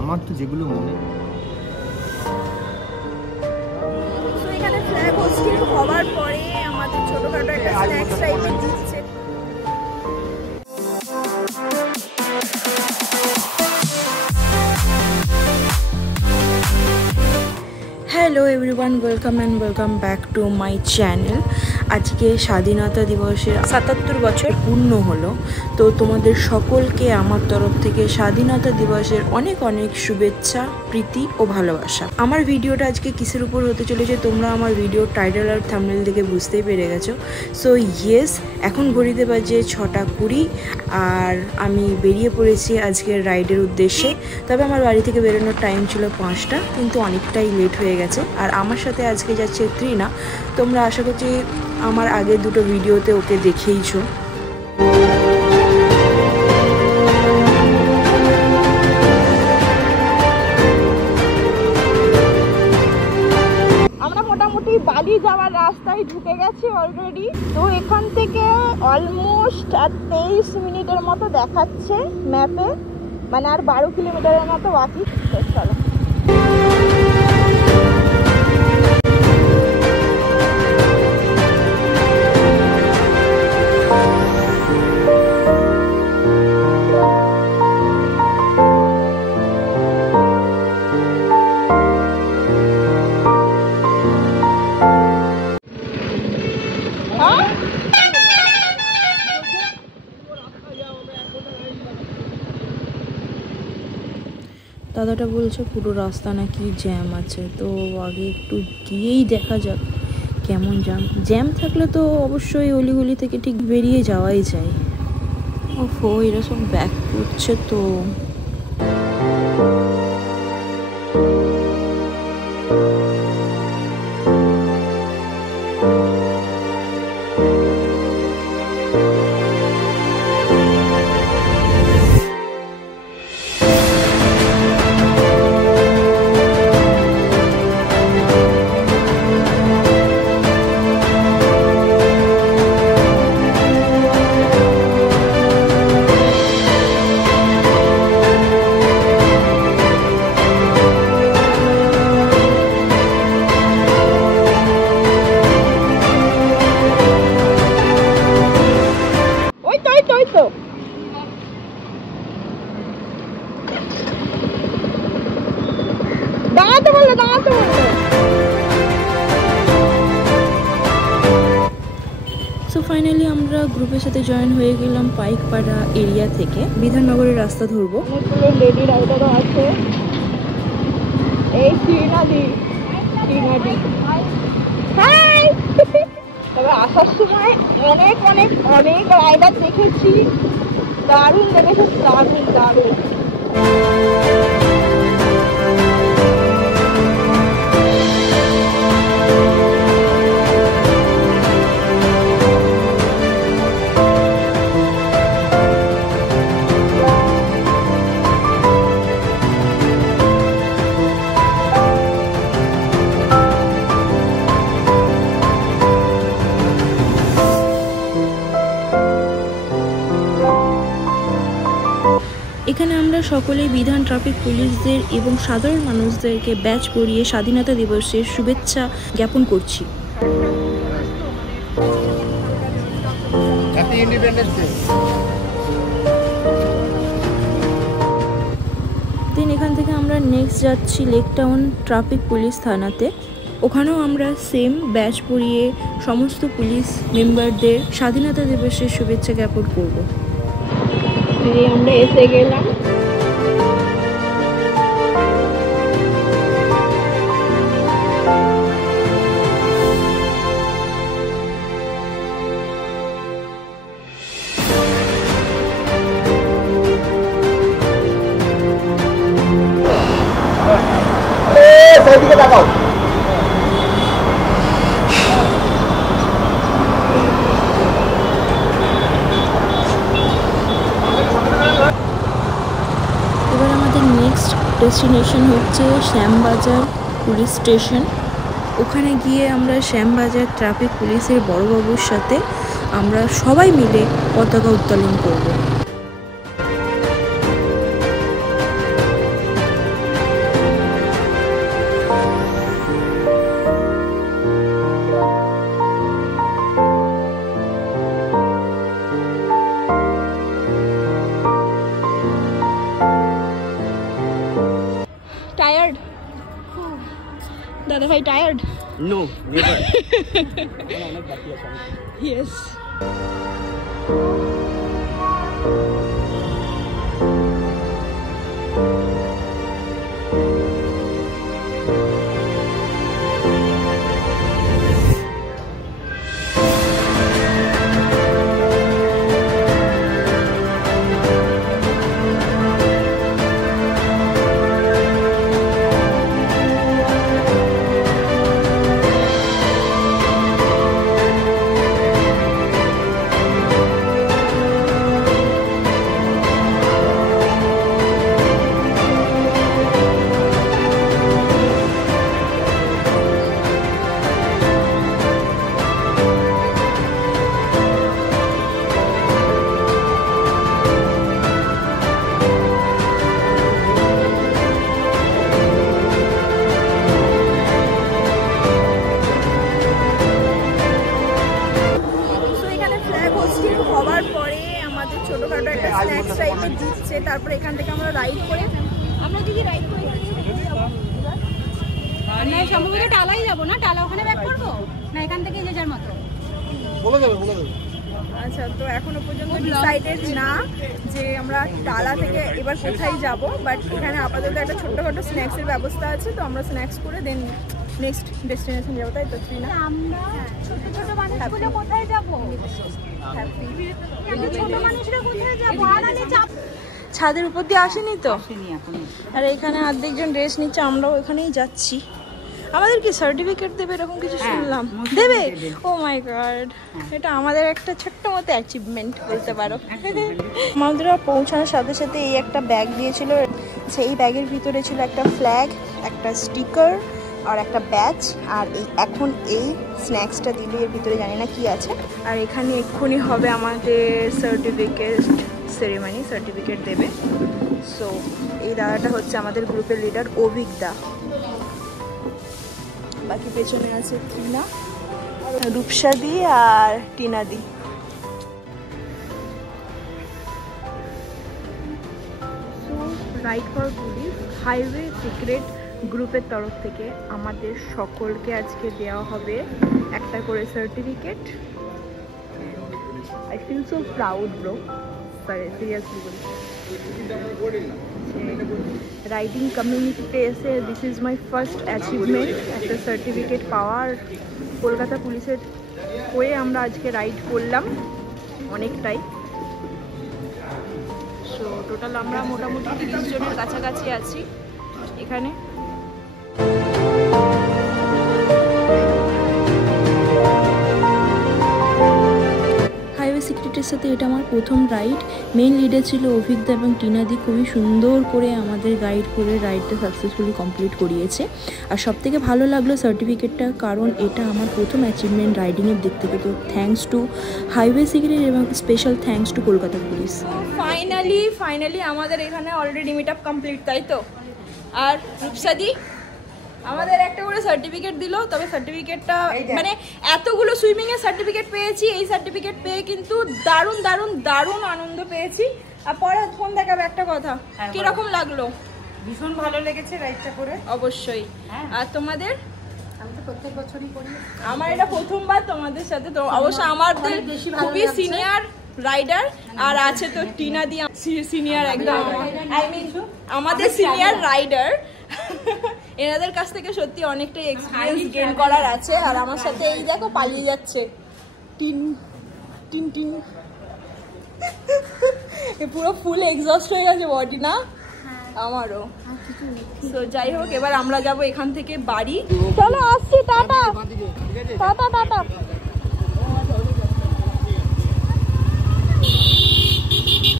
আমার তো যেগুলো মনে এখানে ফ্ল্যাগ হোস্টিং হওয়ার পরে আমাদের ছোটখাটো একটা স্ন্যাক্স টাইপের দিচ্ছে। Hello everyone, welcome back to my channel. আজকে স্বাধীনতা দিবসের ৭৭ বছর পূর্ণ হলো। তো তোমাদের সকলকে আমার তরফ থেকে স্বাধীনতা দিবসের অনেক অনেক শুভেচ্ছা, প্রীতি ও ভালোবাসা। আমার ভিডিওটা আজকে কিসের উপর হতে চলেছে তোমরা আমার ভিডিও টাইটেল আর থাম্বনেল দেখে বুঝতেই পেরে গেছো। সো ইয়েস, এখন ঘড়িতে বাজে 6:20 আর আমি বেরিয়ে পড়েছি আজকের রাইডের উদ্দেশ্যে। তবে আমার বাড়ি থেকে বেরোনোর টাইম ছিল 5টা, কিন্তু অনেকটাই লেট হয়ে গেছে। আর আমার সাথে আজকে যাচ্ছে ত্রিনা। তোমরা আশা করছি আমার আগের দুটো ভিডিওতে ওকে দেখেইছো। আমরা মোটামুটি বালি যাওয়ার রাস্তায় ঢুকে গেছি অলরেডি। তো এখান থেকে অলমোস্ট আর 23 মিনিটের মতো দেখাচ্ছে ম্যাপে, মানে আর 12 কিলোমিটারের মতো বাকি। চলো দাদাটা বলছে পুরো রাস্তা নাকি জ্যাম আছে। তো আগে একটু গিয়েই দেখা যাক কেমন জ্যাম থাকলে তো অবশ্যই অলিগলি থেকে ঠিক বেরিয়ে যাওয়াই যায়। ওফো, এরা সব ব্যাক করছে তো। সো ফাইনালি আমরা গ্রুপের সাথে জয়েন হয়ে গেলাম পাইকপাড়া এরিয়া থেকে। বিধাননগরের রাস্তা ধরবো। অনেকগুলো লেডি রাইডারও আছে। এই শ্রীনাদি হাই। তবে আসার সময় অনেক রাইডার দেখেছি, দারুণ দেখেছি, দারুণ। এখানে আমরা সকলেই বিধান ট্রাফিক পুলিশদের এবং সাধারণ মানুষদেরকে ব্যাচ পরিয়ে স্বাধীনতা দিবসের শুভেচ্ছা জ্ঞাপন করছি। দেন এখান থেকে আমরা নেক্সট যাচ্ছি লেক টাউন ট্রাফিক পুলিশ থানাতে। ওখানেও আমরা সেম ব্যাচ পরিয়ে সমস্ত পুলিশ মেম্বারদের স্বাধীনতা দিবসের শুভেচ্ছা জ্ঞাপন করব। আমরা এসে গেলাম। সেদিকে তাকাও। ডেস্টিনেশন হচ্ছে শ্যামবাজার পুলিশ স্টেশন। ওখানে গিয়ে আমরা শ্যামবাজার ট্রাফিক পুলিশের বড়বাবুর সাথে আমরা সবাই মিলে পতাকা উত্তোলন করব। দাদা ভাই টায়ার্ড? No never. ইয়েস। হওয়ার পরে আমাদের ছোটখাটো একটা স্ন্যাক্স টাইপের দিচ্ছে, তারপরে এখান থেকে আমরা রাইড করে আমরা সম্ভবত টালাই যাবো না, টালা ওখানে ব্যাক করবো না, এখান থেকে যে যার মতো বলে যাবে। আচ্ছা, তো এখনো পর্যন্ত ডিসাইডেড না যে আমরা টালা থেকে এবার কোথায় যাব, বাট এখানে আপাতত একটা ছোট্টখাটো স্ন্যাক্সের ব্যবস্থা আছে, তো আমরা স্ন্যাক্স করে দেন নেক্সট ডেস্টিনেশন যাবো, তাই তো? আমরা ছোট ছোট মানুষগুলো কোথায় যাবো? ছোট মানুষরা কোথায় যাবো? আর আমি চাপ ছাদের উপর দিয়ে আসেনি তো, আর এখানে অর্ধেকজন ড্রেস নিচ্ছে, আমরাও এখানেই যাচ্ছি। আমাদের কি সার্টিফিকেট দেবে এরকম কিছু শুনলাম? দেবে? ও মাই গড, এটা আমাদের একটা ছোট্ট মতো অ্যাচিভমেন্ট বলতে পারো। আমাদের পৌঁছানোর সাথে সাথে এই একটা ব্যাগ দিয়েছিল, সেই ব্যাগের ভিতরে ছিল একটা ফ্ল্যাগ, একটা স্টিকার আর একটা ব্যাচ, আর এখন এই স্ন্যাক্সটা দিল, এর ভিতরে জানি না কি আছে। আর এখানে এক্ষুনি হবে আমাদের সার্টিফিকেট সেরেমনি, সার্টিফিকেট দেবে। সো এই দাদাটা হচ্ছে আমাদের গ্রুপের লিডার অভিক দা, বাকি পেছনে আছে টিনা, রূপসাদি আর টিনাদি। Ride for police highway secret গ্রুপের তরফ থেকে আমাদের সকলকে আজকে দেওয়া হবে একটা করে certificate. I feel so proud bro, seriously বলছি। রাইডিং কমিউনিটিতে এসে this is my first achievement, একটা সার্টিফিকেট পাওয়ার। কলকাতা পুলিশের হয়ে আমরা আজকে রাইড করলাম অনেকটাই। সো টোটাল আমরা মোটামুটি 30 জনের কাছাকাছি আছি এখানে। হাইওয়ে সিক্রেটের সাথে এটা আমার প্রথম রাইড। মেন লিডার ছিল অভিজ্ঞতা এবং টিনাদি, খুবই সুন্দর করে আমাদের গাইড করে রাইডটা সাকসেসফুলি কমপ্লিট করিয়েছে। আর সবথেকে ভালো লাগলো সার্টিফিকেটটা, কারণ এটা আমার প্রথম অ্যাচিভমেন্ট রাইডিংয়ের দিক থেকে। তো থ্যাঙ্কস টু হাইওয়ে সিক্রেট এবং special thanks to Kolkata police. Finally আমাদের এখানে অলরেডি মিট আপ কমপ্লিট, তাই তো? আর রূপসাদি আমাদের একটা করে সার্টিফিকেট দিল, তবে সার্টিফিকেটটা মানে এতগুলো সুইমিংয়ের সার্টিফিকেট পেয়েছি, এই সার্টিফিকেট পেয়ে কিন্তু দারুণ দারুণ দারুণ আনন্দ পেয়েছি। আর পরে ফোন দেখাবে একটা কথা, কিরকম লাগলো? ভীষণ ভালো লেগেছে রাইডটা করে। অবশ্যই। আর তোমাদের? আমি তো প্রত্যেক বছরই করি। আমার এটা প্রথমবার তোমাদের সাথে, তো অবশ্য আমাদের খুবই সিনিয়র রাইডার আর আছে তো টিনা দি, সিনিয়র একদম, আই মিন আমাদের সিনিয়র রাইডার। এনাদের কাছ থেকে সত্যি অনেকটাই এক্সপিরিয়েন্স গেইন করার আছে। আর আমার সাথে এই দেখো পালিয়ে যাচ্ছে টিন টিন টিন, পুরো ফুল এক্সস্ট হয়ে গেছে বডি, না? আমারও। তো যাই হোক, এবার আমরা যাব এখান থেকে বাড়ি। চলো আসছি, টাটা টাটা টাটা।